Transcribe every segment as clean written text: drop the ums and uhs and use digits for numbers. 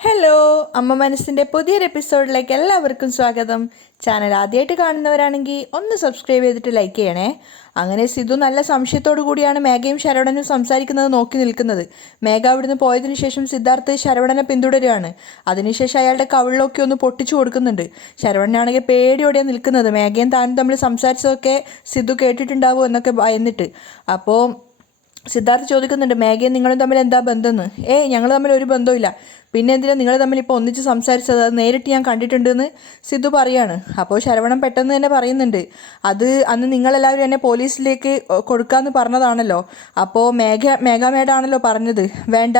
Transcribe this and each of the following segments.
Hello, അമ്മ മനസ്സിൻ്റെ പുതിയൊരു എപ്പിസോഡിലേക്ക് എല്ലാവർക്കും സ്വാഗതം. ചാനൽ ആദ്യമായിട്ട് കാണുന്നവരാണെങ്കിൽ ഒന്ന് സബ്സ്ക്രൈബ് ചെയ്തിട്ട് ലൈക്ക് ചെയ്യണേ. അങ്ങനെ സിധു നല്ല സംശയത്തോടു കൂടിയാണ് മേഘയും ശരവണനും സംസാരിക്കുന്നത് നോക്കി നിൽക്കുന്നത്. മേഘ അവിടുന്ന് പോയതിനു ശേഷം സിദ്ധാർത്ഥ് ശരവണനെ പിന്തുടരുകയാണ്. അതിനുശേഷം അയാളുടെ കവിളിലൊക്കെ ഒന്ന് പൊട്ടിച്ചു കൊടുക്കുന്നുണ്ട്. ശരവണനാണെങ്കിൽ പേടിയോടെയാണ് നിൽക്കുന്നത്. മേഘയും താനും തമ്മിൽ സംസാരിച്ചതൊക്കെ സിധു കേട്ടിട്ടുണ്ടാവുമോ എന്നൊക്കെ ഭയന്നിട്ട്. അപ്പോൾ സിദ്ധാർത്ഥ് ചോദിക്കുന്നുണ്ട്, മേഘയും നിങ്ങളും തമ്മിൽ എന്താ ബന്ധമെന്ന്. ഞങ്ങൾ തമ്മിൽ ഒരു ബന്ധവുമില്ല. പിന്നെ എന്തിനാ നിങ്ങൾ തമ്മിൽ ഇപ്പോൾ ഒന്നിച്ച് സംസാരിച്ചത്? അത് നേരിട്ട് ഞാൻ കണ്ടിട്ടുണ്ടെന്ന് സിദ്ധു പറയാണ്. അപ്പോൾ ശരവണൻ പെട്ടെന്ന് തന്നെ പറയുന്നുണ്ട്, അത് അന്ന് നിങ്ങളെല്ലാവരും എന്നെ പോലീസിലേക്ക് കൊടുക്കാമെന്ന് പറഞ്ഞതാണല്ലോ. അപ്പോൾ മേഘാമേഡാണല്ലോ പറഞ്ഞത്, വേണ്ട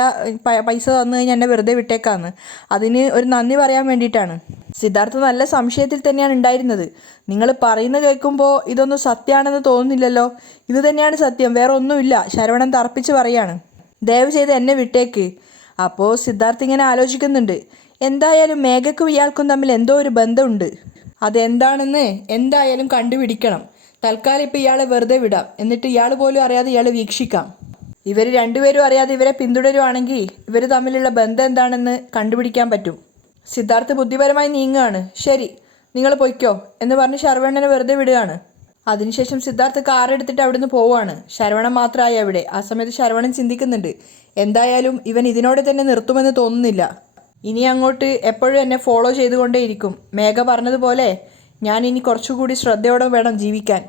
പൈസ തന്നു കഴിഞ്ഞാൽ എന്നെ വെറുതെ വിട്ടേക്കാന്ന്. അതിന് ഒരു നന്ദി പറയാൻ വേണ്ടിയിട്ടാണ്. സിദ്ധാർത്ഥ നല്ല സംശയത്തിൽ തന്നെയാണ് ഉണ്ടായിരുന്നത്. നിങ്ങൾ പറയുന്നത് കേൾക്കുമ്പോൾ ഇതൊന്നും സത്യമാണെന്ന് തോന്നുന്നില്ലല്ലോ. ഇത് തന്നെയാണ് സത്യം, വേറെ ഒന്നുമില്ല. ശരവണൻ തറപ്പിച്ച് പറയാണ്. ദയവ് ചെയ്ത് എന്നെ വിട്ടേക്ക്. അപ്പോൾ സിദ്ധാർത്ഥ് ഇങ്ങനെ ആലോചിക്കുന്നുണ്ട്. എന്തായാലും മേഘക്കും ഇയാൾക്കും തമ്മിൽ എന്തോ ഒരു ബന്ധമുണ്ട്. അതെന്താണെന്ന് എന്തായാലും കണ്ടുപിടിക്കണം. തൽക്കാലം ഇപ്പോൾ ഇയാളെ വെറുതെ വിടാം. എന്നിട്ട് ഇയാൾ പോലും അറിയാതെ ഇയാൾ വീക്ഷിക്കാം. ഇവർ രണ്ടുപേരും അറിയാതെ ഇവരെ പിന്തുടരുവാണെങ്കിൽ ഇവർ തമ്മിലുള്ള ബന്ധം എന്താണെന്ന് കണ്ടുപിടിക്കാൻ പറ്റും. സിദ്ധാർത്ഥ് ബുദ്ധിപരമായി നീങ്ങുകയാണ്. ശരി, നിങ്ങൾ പൊയ്ക്കോ എന്ന് പറഞ്ഞ് ശരവണനെ വെറുതെ വിടുകയാണ്. അതിനുശേഷം സിദ്ധാർത്ഥ് കാർ എടുത്തിട്ട് അവിടുന്ന് പോവുകയാണ്. ശരവണൻ മാത്രമായി അവിടെ. ആ സമയത്ത് ശരവണൻ ചിന്തിക്കുന്നുണ്ട്, എന്തായാലും ഇവൻ ഇതിനോട് തന്നെ നിർത്തുമെന്ന് തോന്നുന്നില്ല. ഇനി അങ്ങോട്ട് എപ്പോഴും എന്നെ ഫോളോ ചെയ്തുകൊണ്ടേയിരിക്കും. മേഘ പറഞ്ഞതുപോലെ ഞാൻ ഇനി കുറച്ചുകൂടി ശ്രദ്ധയോടെ വേണം ജീവിക്കാൻ.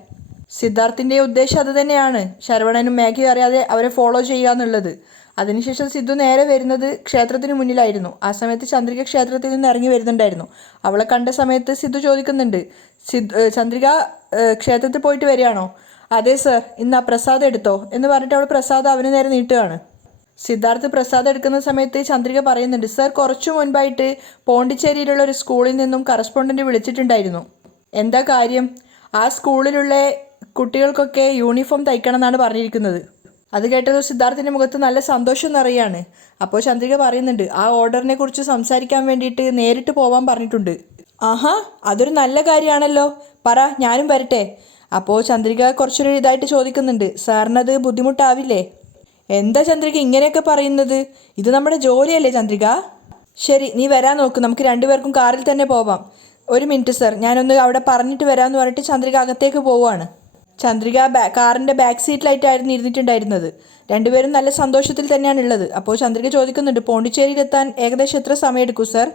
സിദ്ധാർത്ഥിൻ്റെ ഉദ്ദേശം അതുതന്നെയാണ്, ശരവണനും മേഘയും അറിയാതെ അവരെ ഫോളോ ചെയ്യുക എന്നുള്ളത്. അതിനുശേഷം സിദ്ധു നേരെ വരുന്നത് ക്ഷേത്രത്തിന് മുന്നിലായിരുന്നു. ആ സമയത്ത് ചന്ദ്രിക ക്ഷേത്രത്തിൽ നിന്ന് ഇറങ്ങി വരുന്നുണ്ടായിരുന്നു. അവളെ കണ്ട സമയത്ത് സിദ്ധു ചോദിക്കുന്നുണ്ട്, ചന്ദ്രിക ക്ഷേത്രത്തിൽ പോയിട്ട് വരികയാണോ? അതെ സർ, ഇന്ന് ആ പ്രസാദം എടുത്തോ എന്ന് പറഞ്ഞിട്ട് അവൾ പ്രസാദം അവന് നേരെ നീട്ടുകയാണ്. സിദ്ധാർത്ഥ് പ്രസാദം എടുക്കുന്ന സമയത്ത് ചന്ദ്രിക പറയുന്നുണ്ട്, സർ കുറച്ചു മുൻപായിട്ട് പോണ്ടിച്ചേരിയിലുള്ള ഒരു സ്കൂളിൽ നിന്നും കറസ്പോണ്ടൻറ്റ് വിളിച്ചിട്ടുണ്ടായിരുന്നു. എന്താ കാര്യം? ആ സ്കൂളിലുള്ള കുട്ടികൾക്കൊക്കെ യൂണിഫോം തയ്ക്കണം എന്നാണ് പറഞ്ഞിരിക്കുന്നത്. അത് കേട്ടത് സിദ്ധാർത്ഥിൻ്റെ മുഖത്ത് നല്ല സന്തോഷം നിറയാണ്. അപ്പോൾ ചന്ദ്രിക പറയുന്നുണ്ട്, ആ ഓർഡറിനെ കുറിച്ച് സംസാരിക്കാൻ വേണ്ടിയിട്ട് നേരിട്ട് പോവാൻ പറഞ്ഞിട്ടുണ്ട്. ആഹാ, അതൊരു നല്ല കാര്യമാണല്ലോ. പറ, ഞാനും വരട്ടെ. അപ്പോൾ ചന്ദ്രിക കുറച്ചൊരു ഇതായിട്ട് ചോദിക്കുന്നുണ്ട്, സാറിനത് ബുദ്ധിമുട്ടാവില്ലേ? എന്താ ചന്ദ്രിക ഇങ്ങനെയൊക്കെ പറയുന്നത്? ഇത് നമ്മുടെ ജോലിയല്ലേ ചന്ദ്രിക. ശരി, നീ വരാൻ നോക്ക്, നമുക്ക് രണ്ടുപേർക്കും കാറിൽ തന്നെ പോവാം. ഒരു മിനിറ്റ് സർ, ഞാനൊന്ന് അവിടെ പറഞ്ഞിട്ട് വരാമെന്ന് പറഞ്ഞിട്ട് ചന്ദ്രിക അകത്തേക്ക് പോവുകയാണ്. ചന്ദ്രിക കാറിൻ്റെ ബാക്ക് സീറ്റിലായിട്ടായിരുന്നു ഇരുന്നിട്ടുണ്ടായിരുന്നത്. രണ്ടുപേരും നല്ല സന്തോഷത്തിൽ തന്നെയാണ് ഉള്ളത്. അപ്പോൾ ചന്ദ്രിക ചോദിക്കുന്നുണ്ട്, പോണ്ടിച്ചേരിയിലെത്താൻ ഏകദേശം എത്ര സമയം എടുക്കും സർ?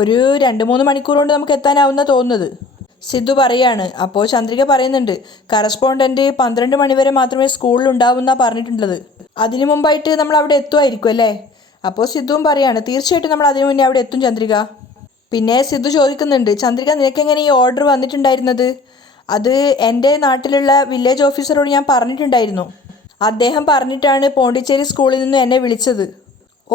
ഒരു 2-3 മണിക്കൂർ കൊണ്ട് നമുക്ക് എത്താനാവുന്ന തോന്നുന്നത്, സിദ്ധു പറയാണ്. അപ്പോൾ ചന്ദ്രിക പറയുന്നുണ്ട്, കറസ്പോണ്ടൻറ്റ് 12 മണി വരെ മാത്രമേ സ്കൂളിൽ ഉണ്ടാവുമെന്നാണ് പറഞ്ഞിട്ടുള്ളത്. അതിനു മുമ്പായിട്ട് നമ്മൾ അവിടെ എത്തുമായിരിക്കും അല്ലേ? അപ്പോൾ സിദ്ധുവും പറയാണ്, തീർച്ചയായിട്ടും നമ്മൾ അതിനു മുന്നേ അവിടെ എത്തും ചന്ദ്രിക. പിന്നെ സിദ്ധു ചോദിക്കുന്നുണ്ട്, ചന്ദ്രിക നിനക്കെങ്ങനെ ഈ ഓർഡർ വന്നിട്ടുണ്ടായിരുന്നത്? അത് എൻ്റെ നാട്ടിലുള്ള വില്ലേജ് ഓഫീസറോട് ഞാൻ പറഞ്ഞിട്ടുണ്ടായിരുന്നു. അദ്ദേഹം പറഞ്ഞിട്ടാണ് പോണ്ടിച്ചേരി സ്കൂളിൽ നിന്ന് എന്നെ വിളിച്ചത്.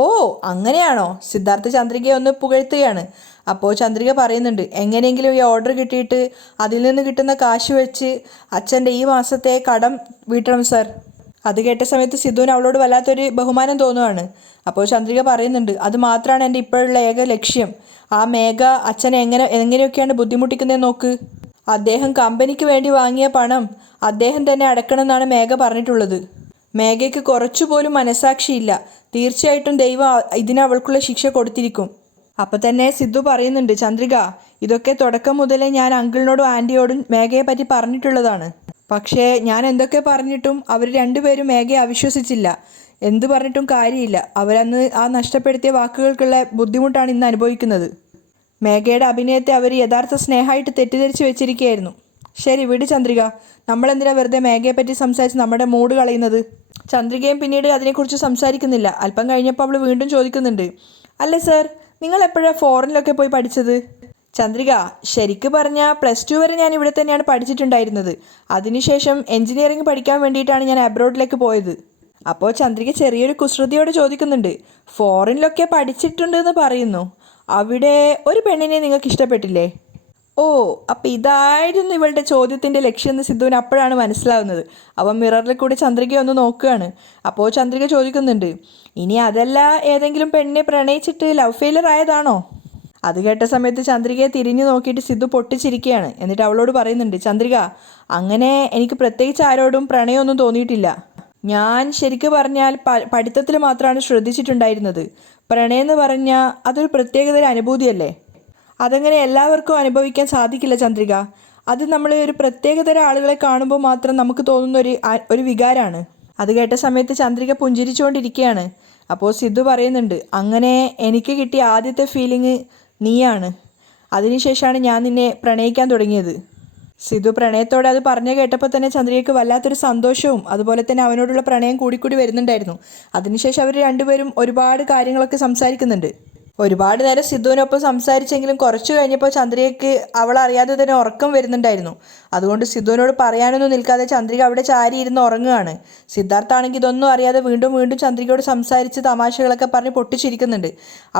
ഓ, അങ്ങനെയാണോ? സിദ്ധാർത്ഥ ചന്ദ്രികയെ ഒന്ന് പുകഴ്ത്തുകയാണ്. അപ്പോൾ ചന്ദ്രിക പറയുന്നുണ്ട്, എങ്ങനെയെങ്കിലും ഈ ഓർഡർ കിട്ടിയിട്ട് അതിൽ നിന്ന് കിട്ടുന്ന കാശ് വെച്ച് അച്ഛൻ്റെ ഈ മാസത്തെ കടം വീട്ടണം സർ. അത് കേട്ട സമയത്ത് സിദ്ധുവിന് അവളോട് വല്ലാത്തൊരു ബഹുമാനം തോന്നുകയാണ്. അപ്പോൾ ചന്ദ്രിക പറയുന്നുണ്ട്, അത് മാത്രമാണ് എൻ്റെ ഇപ്പോഴുള്ള ഏക ലക്ഷ്യം. ആ മേഘ അച്ഛനെ എങ്ങനെയൊക്കെയാണ് ബുദ്ധിമുട്ടിക്കുന്നതെന്ന് നോക്ക്. അദ്ദേഹം കമ്പനിക്ക് വേണ്ടി വാങ്ങിയ പണം അദ്ദേഹം തന്നെ അടക്കണമെന്നാണ് മേഘ പറഞ്ഞിട്ടുള്ളത്. മേഘയ്ക്ക് കുറച്ചുപോലും മനസാക്ഷിയില്ല. തീർച്ചയായിട്ടും ദൈവം ഇതിന് അവൾക്കുള്ള ശിക്ഷ കൊടുത്തിരിക്കും. അപ്പം തന്നെ സിദ്ധു പറയുന്നുണ്ട്, ചന്ദ്രിക, ഇതൊക്കെ തുടക്കം മുതലേ ഞാൻ അങ്കിളിനോടും ആൻറ്റിയോടും മേഘയെ പറ്റി പറഞ്ഞിട്ടുള്ളതാണ്. പക്ഷേ ഞാൻ എന്തൊക്കെ പറഞ്ഞിട്ടും അവർ രണ്ടുപേരും മേഘയെ അവിശ്വസിച്ചില്ല. എന്ത് പറഞ്ഞിട്ടും കാര്യമില്ല. അവരന്ന് ആ നഷ്ടപ്പെടുത്തിയ വാക്കുകൾക്കുള്ള ബുദ്ധിമുട്ടാണ് ഇന്ന് അനുഭവിക്കുന്നത്. മേഘയുടെ അഭിനയത്തെ അവർ യഥാർത്ഥ സ്നേഹമായിട്ട് തെറ്റിദ്ധരിച്ച് വെച്ചിരിക്കുകയായിരുന്നു. ശരി, വിട് ചന്ദ്രിക, നമ്മളെന്തിനാ വെറുതെ മേഘയെ പറ്റി സംസാരിച്ച് നമ്മുടെ മൂഡ് കളയുന്നത്? ചന്ദ്രികയും പിന്നീട് അതിനെക്കുറിച്ച് സംസാരിക്കുന്നില്ല. അല്പം കഴിഞ്ഞപ്പോൾ അവൾ വീണ്ടും ചോദിക്കുന്നുണ്ട്, അല്ല സർ, നിങ്ങൾ എപ്പോഴാണ് ഫോറിനിലൊക്കെ പോയി പഠിച്ചത്? ചന്ദ്രിക, ശരിക്ക് പറഞ്ഞാൽ +2 വരെ ഞാൻ ഇവിടെ തന്നെയാണ് പഠിച്ചിട്ടുണ്ടായിരുന്നത്. അതിനുശേഷം എൻജിനീയറിംഗ് പഠിക്കാൻ വേണ്ടിയിട്ടാണ് ഞാൻ അബ്രോഡിലേക്ക് പോയത്. അപ്പോൾ ചന്ദ്രിക ചെറിയൊരു കുസൃതിയോടെ ചോദിക്കുന്നുണ്ട്, ഫോറിനിലൊക്കെ പഠിച്ചിട്ടുണ്ടെന്ന് പറയുന്നു, അവിടെ ഒരു പെണ്ണിനെ നിങ്ങൾക്ക് ഇഷ്ടപ്പെട്ടില്ലേ? ഓ, അപ്പം ഇതായിരുന്നു ഇവളുടെ ചോദ്യത്തിൻ്റെ ലക്ഷ്യം എന്ന് സിദ്ധുവിന് അപ്പോഴാണ് മനസ്സിലാവുന്നത്. അവൻ മിററിൽ കൂടി ചന്ദ്രികയെ ഒന്ന് നോക്കുകയാണ്. അപ്പോൾ ചന്ദ്രിക ചോദിക്കുന്നുണ്ട്, ഇനി അതല്ല ഏതെങ്കിലും പെണ്ണിനെ പ്രണയിച്ചിട്ട് ലവ് ഫെയിലർ ആയതാണോ? അത് കേട്ട സമയത്ത് ചന്ദ്രികയെ തിരിഞ്ഞു നോക്കിയിട്ട് സിദ്ധു പൊട്ടിച്ചിരിക്കുകയാണ്. എന്നിട്ട് അവളോട് പറയുന്നുണ്ട്, ചന്ദ്രിക, അങ്ങനെ എനിക്ക് പ്രത്യേകിച്ച് ആരോടും പ്രണയമൊന്നും തോന്നിയിട്ടില്ല. ഞാൻ ശരിക്കും പറഞ്ഞാൽ പഠിത്തത്തിൽ മാത്രമാണ് ശ്രദ്ധിച്ചിട്ടുണ്ടായിരുന്നത്. പ്രണയം എന്ന് പറഞ്ഞാൽ അതൊരു പ്രത്യേകതര അനുഭൂതിയല്ലേ. അതങ്ങനെ എല്ലാവർക്കും അനുഭവിക്കാൻ സാധിക്കില്ല ചന്ദ്രിക. അത് നമ്മൾ ഒരു പ്രത്യേകതര ആളുകളെ കാണുമ്പോൾ മാത്രം നമുക്ക് തോന്നുന്ന ഒരു വികാരമാണ്. അത് കേട്ട സമയത്ത് ചന്ദ്രിക പുഞ്ചിരിച്ചുകൊണ്ടിരിക്കുകയാണ്. അപ്പോൾ സിദ്ധു പറയുന്നുണ്ട്, അങ്ങനെ എനിക്ക് കിട്ടിയ ആദ്യത്തെ ഫീലിംഗ് നീയാണ്. അതിനുശേഷമാണ് ഞാൻ നിന്നെ പ്രണയിക്കാൻ തുടങ്ങിയത്. സിദ്ധു പ്രണയത്തോടെ അത് പറഞ്ഞു കേട്ടപ്പോൾ തന്നെ ചന്ദ്രികയ്ക്ക് വല്ലാത്തൊരു സന്തോഷവും അതുപോലെ തന്നെ അവനോടുള്ള പ്രണയം കൂടിക്കൂടി വരുന്നുണ്ടായിരുന്നു. അതിനുശേഷം അവർ രണ്ടുപേരും ഒരുപാട് കാര്യങ്ങളൊക്കെ സംസാരിക്കുന്നുണ്ട്. ഒരുപാട് നേരം സിദ്ധുവിനൊപ്പം സംസാരിച്ചെങ്കിലും കുറച്ചു കഴിഞ്ഞപ്പോൾ ചന്ദ്രികയ്ക്ക് അവളറിയാതെ തന്നെ ഉറക്കം വരുന്നുണ്ടായിരുന്നു. അതുകൊണ്ട് സിദ്ധുവിനോട് പറയാനൊന്നും നിൽക്കാതെ ചന്ദ്രിക അവിടെ ചാരി ഇരുന്ന് ഉറങ്ങുകയാണ്. സിദ്ധാർത്ഥാണെങ്കിൽ ഇതൊന്നും അറിയാതെ വീണ്ടും വീണ്ടും ചന്ദ്രികയോട് സംസാരിച്ച് തമാശകളൊക്കെ പറഞ്ഞ് പൊട്ടിച്ചിരിക്കുന്നുണ്ട്.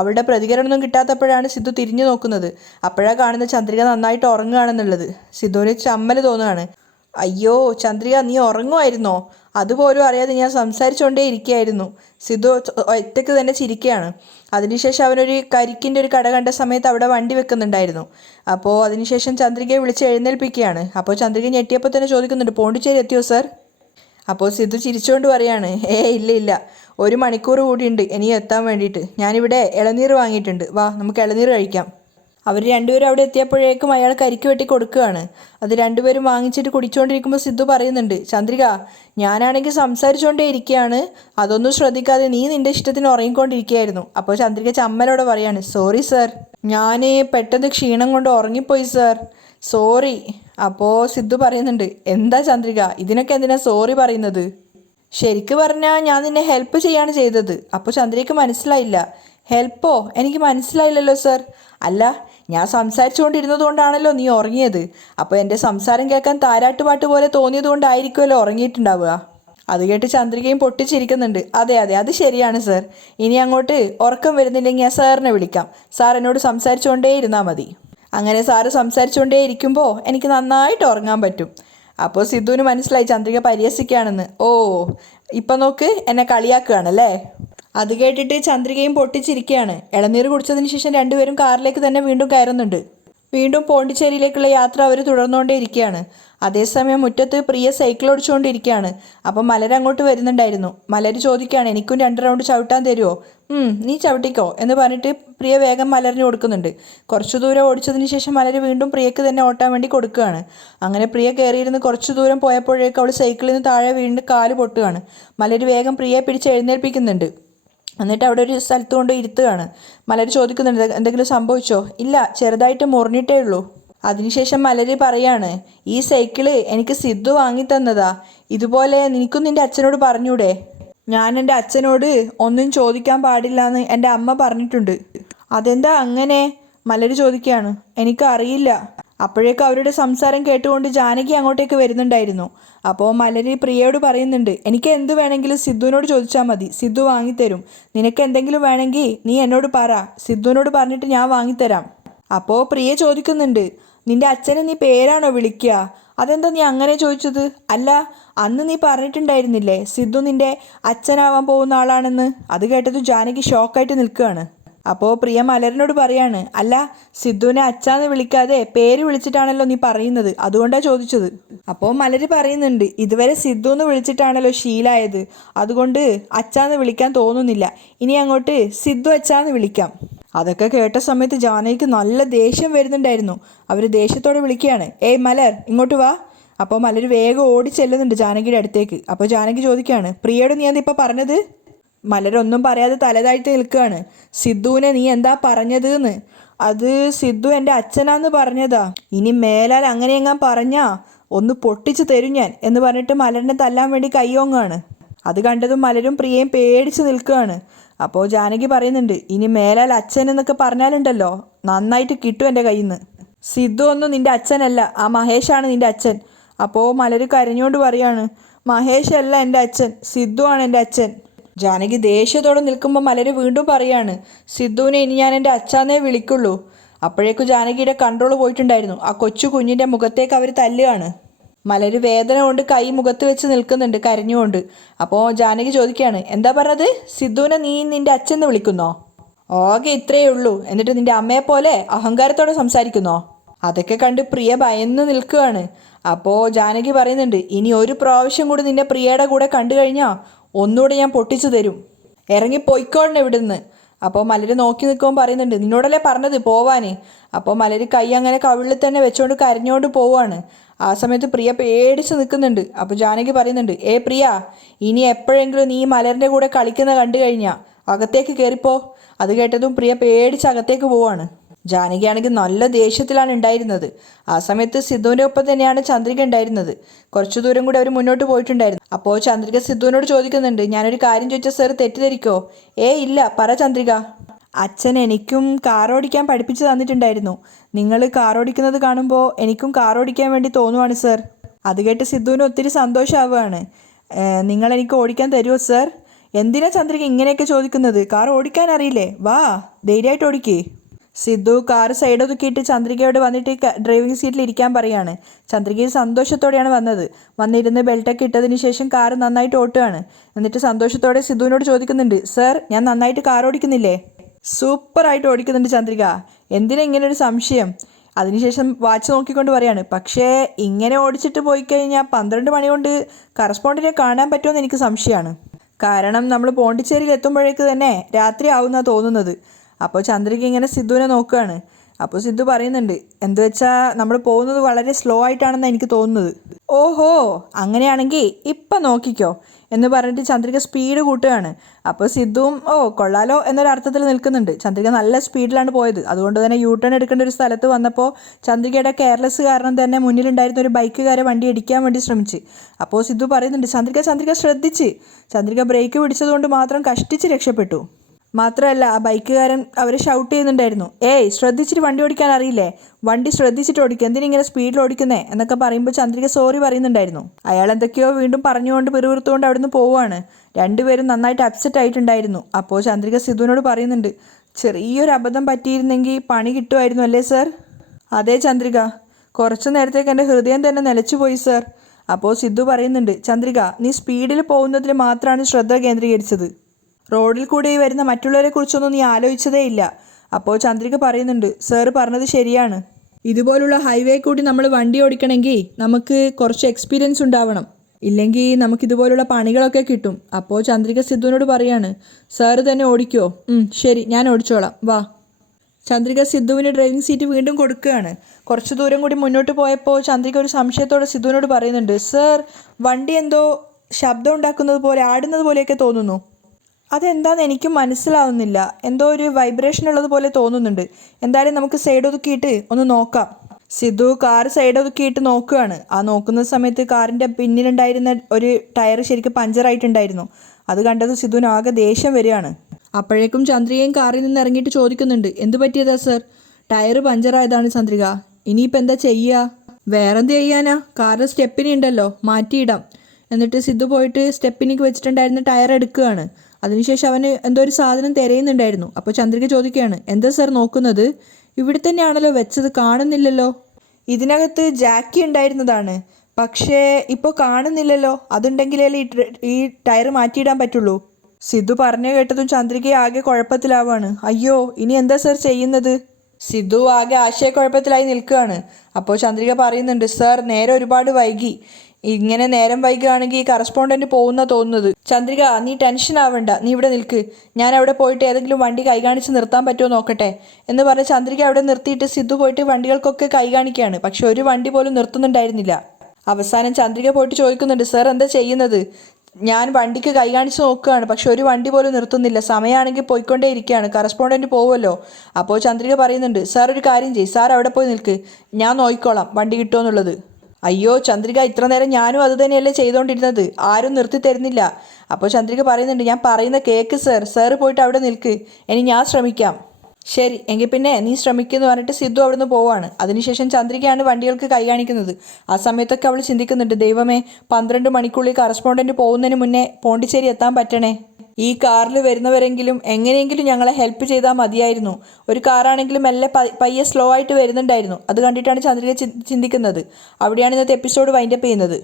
അവളുടെ പ്രതികരണമൊന്നും കിട്ടാത്തപ്പോഴാണ് സിദ്ധു തിരിഞ്ഞു നോക്കുന്നത്. അപ്പോഴാണ് കാണുന്ന ചന്ദ്രിക നന്നായിട്ട് ഉറങ്ങുകയാണെന്നുള്ളത്. സിദ്ധുവിന് ചമ്മൽ തോന്നുകയാണ്. അയ്യോ ചന്ദ്രിക, നീ ഉറങ്ങുമായിരുന്നോ? അതുപോലും അറിയാതെ ഞാൻ സംസാരിച്ചുകൊണ്ടേ ഇരിക്കുകയായിരുന്നു. സിദ്ധു ഒറ്റയ്ക്ക് തന്നെ ചിരിക്കുകയാണ്. അതിനുശേഷം അവനൊരു കരിക്കിൻ്റെ ഒരു കട കണ്ട സമയത്ത് അവിടെ വണ്ടി വെക്കുന്നുണ്ടായിരുന്നു. അപ്പോൾ അതിനുശേഷം ചന്ദ്രികയെ വിളിച്ച് എഴുന്നേൽപ്പിക്കുകയാണ്. അപ്പോൾ ചന്ദ്രിക ഞെട്ടിയപ്പോൾ തന്നെ ചോദിക്കുന്നുണ്ട്, പോണ്ടിച്ചേരി എത്തിയോ സർ? അപ്പോൾ സിദ്ധു ചിരിച്ചുകൊണ്ട് പറയാണ്, ഇല്ല ഇല്ല, 1 മണിക്കൂർ കൂടിയുണ്ട് ഇനി എത്താൻ വേണ്ടിയിട്ട്. ഞാനിവിടെ ഇളനീർ വാങ്ങിയിട്ടുണ്ട്, വാ നമുക്ക് ഇളനീർ കഴിക്കാം. അവർ രണ്ടുപേരും അവിടെ എത്തിയപ്പോഴേക്കും അയാൾ കരിക്ക് വെട്ടി കൊടുക്കുകയാണ്. അത് രണ്ടുപേരും വാങ്ങിച്ചിട്ട് കുടിച്ചുകൊണ്ടിരിക്കുമ്പോൾ സിദ്ധു പറയുന്നുണ്ട്, ചന്ദ്രിക, ഞാനാണെങ്കിൽ സംസാരിച്ചുകൊണ്ടേ ഇരിക്കുകയാണ്, അതൊന്നും ശ്രദ്ധിക്കാതെ നീ നിൻ്റെ ഇഷ്ടത്തിന് ഉറങ്ങിക്കൊണ്ടിരിക്കുകയായിരുന്നു. അപ്പോൾ ചന്ദ്രിക ചമ്മലോടെ പറയാണ്, സോറി സർ, ഞാൻ പെട്ടെന്ന് ക്ഷീണം കൊണ്ട് ഉറങ്ങിപ്പോയി സർ, സോറി. അപ്പോൾ സിദ്ധു പറയുന്നുണ്ട്, എന്താ ചന്ദ്രിക, ഇതിനൊക്കെ എന്തിനാ സോറി പറയുന്നത്? ശരിക്ക് പറഞ്ഞാൽ ഞാൻ നിന്നെ ഹെൽപ്പ് ചെയ്യാണ് ചെയ്തത്. അപ്പോൾ ചന്ദ്രികയ്ക്ക് മനസ്സിലായില്ല. ഹെൽപ്പോ? എനിക്ക് മനസ്സിലായില്ലല്ലോ സർ. അല്ല, ഞാൻ സംസാരിച്ചുകൊണ്ടിരുന്നത് കൊണ്ടാണല്ലോ നീ ഉറങ്ങിയത്. അപ്പോൾ എൻ്റെ സംസാരം കേൾക്കാൻ താരാട്ടുപാട്ട് പോലെ തോന്നിയത് കൊണ്ടായിരിക്കുമല്ലോ ഉറങ്ങിയിട്ടുണ്ടാവുക. അത് കേട്ട് ചന്ദ്രികയും പൊട്ടിച്ചിരിക്കുന്നുണ്ട്. അതെ അതെ, അത് ശരിയാണ് സർ. ഇനി അങ്ങോട്ട് ഉറക്കം വരുന്നില്ലെങ്കിൽ ഞാൻ സാറിനെ വിളിക്കാം. സാർ എന്നോട് സംസാരിച്ചുകൊണ്ടേ ഇരുന്നാൽ മതി. അങ്ങനെ സാറ് സംസാരിച്ചുകൊണ്ടേ ഇരിക്കുമ്പോൾ എനിക്ക് നന്നായിട്ട് ഉറങ്ങാൻ പറ്റും. അപ്പോൾ സിദ്ധുവിന് മനസ്സിലായി ചന്ദ്രിക പരിഹസിക്കുകയാണെന്ന്. ഓ, ഇപ്പം നോക്ക്, എന്നെ കളിയാക്കുകയാണല്ലേ. അത് കേട്ടിട്ട് ചന്ദ്രികയും പൊട്ടിച്ചിരിക്കുകയാണ്. ഇളനീർ കുടിച്ചതിന് ശേഷം രണ്ടുപേരും കാറിലേക്ക് തന്നെ വീണ്ടും കയറുന്നുണ്ട്. വീണ്ടും പോണ്ടിച്ചേരിയിലേക്കുള്ള യാത്ര അവർ തുടർന്നുകൊണ്ടേയിരിക്കുകയാണ്. അതേസമയം മുറ്റത്ത് പ്രിയ സൈക്കിൾ ഓടിച്ചുകൊണ്ടിരിക്കുകയാണ്. അപ്പം മലർ അങ്ങോട്ട് വരുന്നുണ്ടായിരുന്നു. മലർ ചോദിക്കുകയാണ്, എനിക്കും 2 റൗണ്ട് ചവിട്ടാൻ തരുമോ? നീ ചവിട്ടിക്കോ എന്ന് പറഞ്ഞിട്ട് പ്രിയ വേഗം മലറിന് കൊടുക്കുന്നുണ്ട്. കുറച്ചു ദൂരം ഓടിച്ചതിന് ശേഷം മലർ വീണ്ടും പ്രിയക്ക് തന്നെ ഓട്ടാൻ വേണ്ടി കൊടുക്കുകയാണ്. അങ്ങനെ പ്രിയ കയറിയിരുന്ന് കുറച്ചു ദൂരം പോയപ്പോഴേക്കും അവൾ സൈക്കിളിൽ നിന്ന് താഴെ വീണ്ടും കാല് പൊട്ടുകയാണ്. മലർ വേഗം പ്രിയയെ പിടിച്ച് എഴുന്നേൽപ്പിക്കുന്നുണ്ട്. എന്നിട്ട് അവിടെ ഒരു സ്ഥലത്ത് കൊണ്ട് ഇരുത്തുകയാണ്. മലർ ചോദിക്കുന്നുണ്ട്, എന്തെങ്കിലും സംഭവിച്ചോ? ഇല്ല, ചെറുതായിട്ട് മുറിഞ്ഞിട്ടേ ഉള്ളൂ. അതിനുശേഷം മലർ പറയാണ്, ഈ സൈക്കിള് എനിക്ക് സിദ്ധു വാങ്ങിത്തന്നതാ. ഇതുപോലെ നിനക്കും നിൻ്റെ അച്ഛനോട് പറഞ്ഞൂടെ? ഞാൻ എൻ്റെ അച്ഛനോട് ഒന്നും ചോദിക്കാൻ പാടില്ല എന്ന് എൻ്റെ അമ്മ പറഞ്ഞിട്ടുണ്ട്. അതെന്താ അങ്ങനെ? മലർ ചോദിക്കുകയാണ്. എനിക്കറിയില്ല. അപ്പോഴേക്കും അവരുടെ സംസാരം കേട്ടുകൊണ്ട് ജാനകി അങ്ങോട്ടേക്ക് വരുന്നുണ്ടായിരുന്നു. അപ്പോൾ മലരി പ്രിയയോട് പറയുന്നുണ്ട്, എനിക്ക് എന്ത് വേണമെങ്കിലും സിദ്ധുവിനോട് ചോദിച്ചാൽ മതി, സിദ്ധു വാങ്ങിത്തരും. നിനക്ക് എന്തെങ്കിലും വേണമെങ്കിൽ നീ എന്നോട് പറ, സിദ്ധുവിനോട് പറഞ്ഞിട്ട് ഞാൻ വാങ്ങിത്തരാം. അപ്പോൾ പ്രിയ ചോദിക്കുന്നുണ്ട്, നിൻ്റെ അച്ഛനെ നീ പേരാണോ വിളിക്കുക? അതെന്താ നീ അങ്ങനെ ചോദിച്ചത്? അല്ല, അന്ന് നീ പറഞ്ഞിട്ടുണ്ടായിരുന്നില്ലേ സിദ്ധു നിൻ്റെ അച്ഛനാവാൻ പോകുന്ന ആളാണെന്ന്? അത് കേട്ടത് ജാനകി ഷോക്കായിട്ട് നിൽക്കുകയാണ്. അപ്പോൾ പ്രിയ മലരിനോട് പറയാണ്, അല്ല, സിദ്ധുവിനെ അച്ഛാന്ന് വിളിക്കാതെ പേര് വിളിച്ചിട്ടാണല്ലോ നീ പറയുന്നത്, അതുകൊണ്ടാണ് ചോദിച്ചത്. അപ്പോൾ മലര് പറയുന്നുണ്ട്, ഇതുവരെ സിദ്ധു എന്ന് വിളിച്ചിട്ടാണല്ലോ ശീലായത്, അതുകൊണ്ട് അച്ഛാന്ന് വിളിക്കാൻ തോന്നുന്നില്ല, ഇനി അങ്ങോട്ട് സിദ്ധു അച്ഛാന്ന് വിളിക്കാം. അതൊക്കെ കേട്ട സമയത്ത് ജാനകിക്ക് നല്ല ദേഷ്യം വരുന്നുണ്ടായിരുന്നു. അവർ ദേഷ്യത്തോടെ വിളിക്കുകയാണ്, ഏയ് മലർ, ഇങ്ങോട്ട് വാ. അപ്പോൾ മലർ വേഗം ഓടി ചെല്ലുന്നുണ്ട് ജാനകിയുടെ അടുത്തേക്ക്. അപ്പോൾ ജാനകി ചോദിക്കുകയാണ്, പ്രിയയോട് നീ എന്താ ഇപ്പോൾ പറഞ്ഞത്? മലരൊന്നും പറയാതെ തലതാഴ്ത്തി നിൽക്കുകയാണ്. സിദ്ധുവിനെ നീ എന്താ പറഞ്ഞത് എന്ന്? അത് സിദ്ധു എൻ്റെ അച്ഛനാന്ന് പറഞ്ഞതാ. ഇനി മേലാൽ അങ്ങനെയെങ്ങാൻ പറഞ്ഞാ ഒന്ന് പൊട്ടിച്ചു തരും ഞാൻ എന്ന് പറഞ്ഞിട്ട് മലരിനെ തല്ലാൻ വേണ്ടി കയ്യോങ്ങാണ്. അത് കണ്ടതും മലരും പ്രിയയും പേടിച്ച് നിൽക്കുകയാണ്. അപ്പോൾ ജാനകി പറയുന്നുണ്ട്, ഇനി മേലാൽ അച്ഛൻ എന്നൊക്കെ പറഞ്ഞാലുണ്ടല്ലോ നന്നായിട്ട് കിട്ടും എൻ്റെ കയ്യിൽ നിന്ന്. സിദ്ധു ഒന്നും നിൻ്റെ അച്ഛനല്ല, ആ മഹേഷാണ് നിൻ്റെ അച്ഛൻ. അപ്പോൾ മലര് കരഞ്ഞുകൊണ്ട് പറയാണ്, മഹേഷ് അല്ല എൻ്റെ അച്ഛൻ, സിദ്ധു ആണ് എൻ്റെ അച്ഛൻ. ജാനകി ദേഷ്യത്തോടെ നിൽക്കുമ്പോൾ മലര് വീണ്ടും പറയാണ്, സിദ്ധുവിനെ ഇനി ഞാൻ എൻ്റെ അച്ഛാന്നേ വിളിക്കുള്ളൂ. അപ്പോഴേക്കും ജാനകിയുടെ കൺട്രോൾ പോയിട്ടുണ്ടായിരുന്നു. ആ കൊച്ചു കുഞ്ഞിൻ്റെ മുഖത്തേക്ക് അവർ തല്ലുകയാണ്. മലര് വേദന കൊണ്ട് കൈ മുഖത്ത് വെച്ച് നിൽക്കുന്നുണ്ട് കരഞ്ഞുകൊണ്ട്. അപ്പോൾ ജാനകി ചോദിക്കുകയാണ്, എന്താ പറഞ്ഞത്? സിദ്ധുവിനെ നീ നിൻ്റെ അച്ഛൻ എന്ന് വിളിക്കുന്നോ? ഓക്കെ, ഇത്രയേ ഉള്ളൂ, എന്നിട്ട് നിൻ്റെ അമ്മയെപ്പോലെ അഹങ്കാരത്തോടെ സംസാരിക്കുന്നോ? അതൊക്കെ കണ്ട് പ്രിയ ഭയന്ന് നിൽക്കുകയാണ്. അപ്പോൾ ജാനകി പറയുന്നുണ്ട്, ഇനി ഒരു പ്രാവശ്യം കൂടി നിന്നെ പ്രിയയുടെ കൂടെ കണ്ടു കഴിഞ്ഞാൽ ഒന്നുകൂടെ ഞാൻ പൊട്ടിച്ചു തരും, ഇറങ്ങി പൊയ്ക്കോളണം ഇവിടുന്ന്. അപ്പോൾ മലര് നോക്കി നിൽക്കുമ്പോൾ പറയുന്നുണ്ട്, നിന്നോടല്ലേ പറഞ്ഞത് പോവാന്. അപ്പോൾ മലര് കൈ അങ്ങനെ കവിളിൽ തന്നെ വെച്ചുകൊണ്ട് കരഞ്ഞുകൊണ്ട് പോവാണ്. ആ സമയത്ത് പ്രിയ പേടിച്ച് നിൽക്കുന്നുണ്ട്. അപ്പോൾ ജാനകി പറയുന്നുണ്ട്, പ്രിയ, ഇനി എപ്പോഴെങ്കിലും നീ മലരിൻ്റെ കൂടെ കളിക്കുന്ന കണ്ടു കഴിഞ്ഞാൽ അകത്തേക്ക് കയറിപ്പോ. അത് കേട്ടതും പ്രിയ പേടിച്ച് അകത്തേക്ക് പോവാണ്. ജാനകിയാണെങ്കിൽ നല്ല ദേഷ്യത്തിലാണ് ഉണ്ടായിരുന്നത്. ആ സമയത്ത് സിദ്ധുവിൻ്റെ ഒപ്പം തന്നെയാണ് ചന്ദ്രിക ഉണ്ടായിരുന്നത്. കുറച്ചു ദൂരം കൂടി അവർ മുന്നോട്ട് പോയിട്ടുണ്ടായിരുന്നു. അപ്പോൾ ചന്ദ്രിക സിദ്ധുവിനോട് ചോദിക്കുന്നുണ്ട്, ഞാനൊരു കാര്യം ചോദിച്ചാൽ സാർ തെറ്റിദ്ധരിക്കോ? ഇല്ല, പറ ചന്ദ്രിക. അച്ഛൻ എനിക്കും കാർ ഓടിക്കാൻ പഠിപ്പിച്ചു തന്നിട്ടുണ്ടായിരുന്നു. നിങ്ങൾ കാർ ഓടിക്കുന്നത് കാണുമ്പോൾ എനിക്കും കാർ ഓടിക്കാൻ വേണ്ടി തോന്നുവാണ് സാർ. അത് കേട്ട് സിദ്ധുവിന് ഒത്തിരി സന്തോഷമാവുകയാണ്. നിങ്ങൾ എനിക്ക് ഓടിക്കാൻ തരുമോ സാർ? എന്തിനാ ചന്ദ്രിക ഇങ്ങനെയൊക്കെ ചോദിക്കുന്നത്? കാർ ഓടിക്കാൻ അറിയില്ലേ? വാ, ധൈര്യമായിട്ട് ഓടിക്കേ. സിദ്ധു കാർ സൈഡ് ഒതുക്കിയിട്ട് ചന്ദ്രികയോട് വന്നിട്ട് ഡ്രൈവിംഗ് സീറ്റിൽ ഇരിക്കാൻ പറയാണ്. ചന്ദ്രിക സന്തോഷത്തോടെയാണ് വന്നിരുന്ന് ബെൽറ്റൊക്കെ ഇട്ടതിന് ശേഷം കാർ നന്നായിട്ട് ഓട്ടുകയാണ്. എന്നിട്ട് സന്തോഷത്തോടെ സിദ്ധുവിനോട് ചോദിക്കുന്നുണ്ട്, സാർ, ഞാൻ നന്നായിട്ട് കാർ ഓടിക്കുന്നില്ലേ? സൂപ്പറായിട്ട് ഓടിക്കുന്നുണ്ട് ചന്ദ്രിക. എന്തിനാ ഇങ്ങനെ ഒരു സംശയം? അതിനുശേഷം വാച്ച് നോക്കിക്കൊണ്ട് പറയാണ്, പക്ഷേ ഇങ്ങനെ ഓടിച്ചിട്ട് പോയി കഴിഞ്ഞാൽ 12 മണി കൊണ്ട് കറസ്പോണ്ടിനെ കാണാൻ പറ്റുമെന്ന് എനിക്ക് സംശയമാണ്. കാരണം നമ്മൾ പോണ്ടിച്ചേരിയിൽ എത്തുമ്പോഴേക്ക് തന്നെ രാത്രി ആവുമെന്നാണ് തോന്നുന്നത്. അപ്പോൾ ചന്ദ്രിക ഇങ്ങനെ സിദ്ധുവിനെ നോക്കുകയാണ്. അപ്പോൾ സിദ്ധു പറയുന്നുണ്ട്, എന്തു വെച്ചാൽ നമ്മൾ പോകുന്നത് വളരെ സ്ലോ ആയിട്ടാണെന്നാണ് എനിക്ക് തോന്നുന്നത്. ഓഹോ, അങ്ങനെയാണെങ്കിൽ ഇപ്പം നോക്കിക്കോ എന്ന് പറഞ്ഞിട്ട് ചന്ദ്രിക സ്പീഡ് കൂട്ടുകയാണ്. അപ്പോൾ സിദ്ധുവും കൊള്ളാലോ എന്നൊരർത്ഥത്തിൽ നിൽക്കുന്നുണ്ട്. ചന്ദ്രിക നല്ല സ്പീഡിലാണ് പോയത്. അതുകൊണ്ട് തന്നെ യൂ ടേൺ എടുക്കേണ്ട ഒരു സ്ഥലത്ത് വന്നപ്പോൾ ചന്ദ്രികയുടെ കെയർലെസ് കാരണം തന്നെ മുന്നിലുണ്ടായിരുന്ന ഒരു ബൈക്കുകാരെ വണ്ടി ഇടിക്കാൻ വേണ്ടി ശ്രമിച്ച്. അപ്പോൾ സിദ്ധു പറയുന്നുണ്ട്, ചന്ദ്രിക ശ്രദ്ധിച്ച്. ചന്ദ്രിക ബ്രേക്ക് പിടിച്ചതുകൊണ്ട് മാത്രം കഷ്ടിച്ച് രക്ഷപ്പെട്ടു. മാത്രമല്ല ആ ബൈക്കുകാരൻ അവരെ ഷൗട്ട് ചെയ്യുന്നുണ്ടായിരുന്നു, ശ്രദ്ധിച്ചിട്ട് വണ്ടി ഓടിക്കാൻ അറിയില്ലേ? വണ്ടി ശ്രദ്ധിച്ചിട്ട് ഓടിക്കുക, എന്തിനിങ്ങനെ സ്പീഡിൽ ഓടിക്കുന്നേ എന്നൊക്കെ പറയുമ്പോൾ ചന്ദ്രിക സോറി പറയുന്നുണ്ടായിരുന്നു. അയാൾ എന്തൊക്കെയോ വീണ്ടും പറഞ്ഞുകൊണ്ട് പിറുപിറുത്തുകൊണ്ട് അവിടുന്ന് പോവുകയാണ്. രണ്ടുപേരും നന്നായിട്ട് അപ്സെറ്റ് ആയിട്ടുണ്ടായിരുന്നു. അപ്പോൾ ചന്ദ്രിക സിദ്ധുവിനോട് പറയുന്നുണ്ട്, ചെറിയൊരു അബദ്ധം പറ്റിയിരുന്നെങ്കിൽ പണി കിട്ടുമായിരുന്നു അല്ലേ സാർ? അതെ ചന്ദ്രിക, കുറച്ചു നേരത്തേക്ക് എൻ്റെ ഹൃദയം തന്നെ നിലച്ചുപോയി സാർ. അപ്പോൾ സിദ്ധു പറയുന്നുണ്ട്, ചന്ദ്രിക, നീ സ്പീഡിൽ പോകുന്നതിൽ മാത്രമാണ് ശ്രദ്ധ കേന്ദ്രീകരിച്ചത്. റോഡിൽ കൂടി വരുന്ന മറ്റുള്ളവരെ കുറിച്ചൊന്നും നീ ആലോചിച്ചതേ ഇല്ല. അപ്പോൾ ചന്ദ്രിക പറയുന്നുണ്ട്, സാറ് പറഞ്ഞത് ശരിയാണ്. ഇതുപോലുള്ള ഹൈവേ കൂടി നമ്മൾ വണ്ടി ഓടിക്കണമെങ്കിൽ നമുക്ക് കുറച്ച് എക്സ്പീരിയൻസ് ഉണ്ടാവണം, ഇല്ലെങ്കിൽ നമുക്കിതുപോലുള്ള പണികളൊക്കെ കിട്ടും. അപ്പോൾ ചന്ദ്രിക സിദ്ധുവിനോട് പറയാണ്, സാറ് തന്നെ ഓടിക്കോ? ശരി, ഞാൻ ഓടിച്ചോളാം, വാ. ചന്ദ്രിക സിദ്ധുവിന് ഡ്രൈവിംഗ് സീറ്റ് വീണ്ടും കൊടുക്കുകയാണ്. കുറച്ച് ദൂരം കൂടി മുന്നോട്ട് പോയപ്പോൾ ചന്ദ്രിക ഒരു സംശയത്തോടെ സിദ്ധുവിനോട് പറയുന്നുണ്ട്, സാർ, വണ്ടി എന്തോ ശബ്ദം ഉണ്ടാക്കുന്നത് പോലെ, ആടുന്നത് പോലെയൊക്കെ തോന്നുന്നു. അതെന്താണെന്ന് എനിക്കും മനസ്സിലാവുന്നില്ല. എന്തോ ഒരു വൈബ്രേഷൻ ഉള്ളതുപോലെ തോന്നുന്നുണ്ട്. എന്തായാലും നമുക്ക് സൈഡ് ഒതുക്കിയിട്ട് ഒന്ന് നോക്കാം. സിദ്ധു കാർ സൈഡ് ഒതുക്കിയിട്ട് നോക്കുകയാണ്. ആ നോക്കുന്ന സമയത്ത് കാറിൻ്റെ പിന്നിലുണ്ടായിരുന്ന ഒരു ടയർ ശരിക്കും പഞ്ചറായിട്ടുണ്ടായിരുന്നു. അത് കണ്ടത് സിദ്ധുവിന് ആകെ ദേഷ്യം വരികയാണ്. അപ്പോഴേക്കും ചന്ദ്രികയും കാറിൽ നിന്ന് ഇറങ്ങിയിട്ട് ചോദിക്കുന്നുണ്ട്, എന്ത് പറ്റിയതാ സാർ? ടയർ പഞ്ചറായതാണ് ചന്ദ്രിക. ഇനിയിപ്പോൾ എന്താ ചെയ്യുക? വേറെന്ത് ചെയ്യാനാ? കാറിൻ്റെ സ്റ്റെപ്പിനി ഉണ്ടല്ലോ, മാറ്റിയിടാം. എന്നിട്ട് സിദ്ധു പോയിട്ട് സ്റ്റെപ്പിനിക്ക് വെച്ചിട്ടുണ്ടായിരുന്ന ടയർ എടുക്കുകയാണ്. അതിനുശേഷം അവന് എന്തോ ഒരു സാധനം തിരയുന്നുണ്ടായിരുന്നു. അപ്പോൾ ചന്ദ്രിക ചോദിക്കുകയാണ്, എന്താ സാർ നോക്കുന്നത്? ഇവിടെ തന്നെയാണല്ലോ വെച്ചത്, കാണുന്നില്ലല്ലോ. ഇതിനകത്ത് ജാക്കി ഉണ്ടായിരുന്നതാണ്, പക്ഷേ ഇപ്പോൾ കാണുന്നില്ലല്ലോ. അതുണ്ടെങ്കിലേ ഈ ടയർ മാറ്റിയിടാൻ പറ്റുള്ളൂ. സിദ്ധു പറഞ്ഞു കേട്ടതും ചന്ദ്രിക ആകെ കുഴപ്പത്തിലാവാണ്. അയ്യോ, ഇനി എന്താ സാർ ചെയ്യുന്നത്? സിദ്ധു ആകെ ആശയക്കുഴപ്പത്തിലായി നിൽക്കുകയാണ്. അപ്പോൾ ചന്ദ്രിക പറയുന്നുണ്ട്, സാർ, നേരെ ഒരുപാട് വൈകി. ഇങ്ങനെ നേരം വൈകുകയാണെങ്കിൽ കറസ്പോണ്ടന്റ് പോകുന്ന തോന്നുന്നത്. ചന്ദ്രിക, നീ ടെൻഷൻ ആവണ്ട, നീ ഇവിടെ നിൽക്ക്. ഞാൻ അവിടെ പോയിട്ട് ഏതെങ്കിലും വണ്ടി കൈ കാണിച്ച് നിർത്താൻ പറ്റുമോ നോക്കട്ടെ എന്ന് പറഞ്ഞ് ചന്ദ്രിക അവിടെ നിർത്തിയിട്ട് സിദ്ധു പോയിട്ട് വണ്ടികൾക്കൊക്കെ കൈ കാണിക്കുകയാണ്. പക്ഷെ ഒരു വണ്ടി പോലും നിർത്തുന്നുണ്ടായിരുന്നില്ല. അവസാനം ചന്ദ്രിക പോയിട്ട് ചോദിക്കുന്നുണ്ട്, സാർ എന്താ ചെയ്യുന്നത്? ഞാൻ വണ്ടിക്ക് കൈ കാണിച്ച് നോക്കുകയാണ്, പക്ഷെ ഒരു വണ്ടി പോലും നിർത്തുന്നില്ല. സമയമാണെങ്കിൽ പോയിക്കൊണ്ടേ ഇരിക്കുകയാണ്, കറസ്പോണ്ടന്റ് പോവുമല്ലോ. അപ്പോൾ ചന്ദ്രിക പറയുന്നുണ്ട്, സാർ ഒരു കാര്യം ചെയ്യ്, സാർ അവിടെ പോയി നിൽക്ക്, ഞാൻ നോക്കിക്കോളാം വണ്ടി കിട്ടുമോ എന്നുള്ളത്. അയ്യോ ചന്ദ്രിക, ഇത്ര നേരം ഞാനും അത് തന്നെയല്ലേ ചെയ്തുകൊണ്ടിരുന്നത്, ആരും നിർത്തി തരുന്നില്ല. അപ്പോൾ ചന്ദ്രിക പറയുന്നുണ്ട്, ഞാൻ പറയുന്ന കേക്ക് സാർ, സാറ് പോയിട്ട് അവിടെ നിൽക്ക്, ഇനി ഞാൻ ശ്രമിക്കാം. ശരി, എങ്കിൽ പിന്നെ നീ ശ്രമിക്കുമെന്ന് പറഞ്ഞിട്ട് സിദ്ധു അവിടുന്ന് പോവാണ്. അതിനുശേഷം ചന്ദ്രികയാണ് വണ്ടികൾക്ക് കൈ കാണിക്കുന്നത്. ആ സമയത്തൊക്കെ അവൾ ചിന്തിക്കുന്നുണ്ട്, ദൈവമേ, 12 മണിക്കുള്ളിൽ കറസ്പോണ്ടന്റ് പോകുന്നതിന് മുന്നേ പോണ്ടിച്ചേരി എത്താൻ പറ്റണേ. ഈ കാറിൽ വരുന്നവരെങ്കിലും എങ്ങനെയെങ്കിലും ഞങ്ങളെ ഹെൽപ്പ് ചെയ്താൽ മതിയായിരുന്നു. ഒരു കാറാണെങ്കിലും മെല്ലെ പയ്യെ സ്ലോ ആയിട്ട് വരുന്നുണ്ടായിരുന്നു. അത് കണ്ടിട്ടാണ് ചന്ദ്രിക ചിന്തിക്കുന്നത്. അവിടെയാണ് ഇന്നത്തെ എപ്പിസോഡ് വൈൻഡപ്പ് ചെയ്യുന്നത്.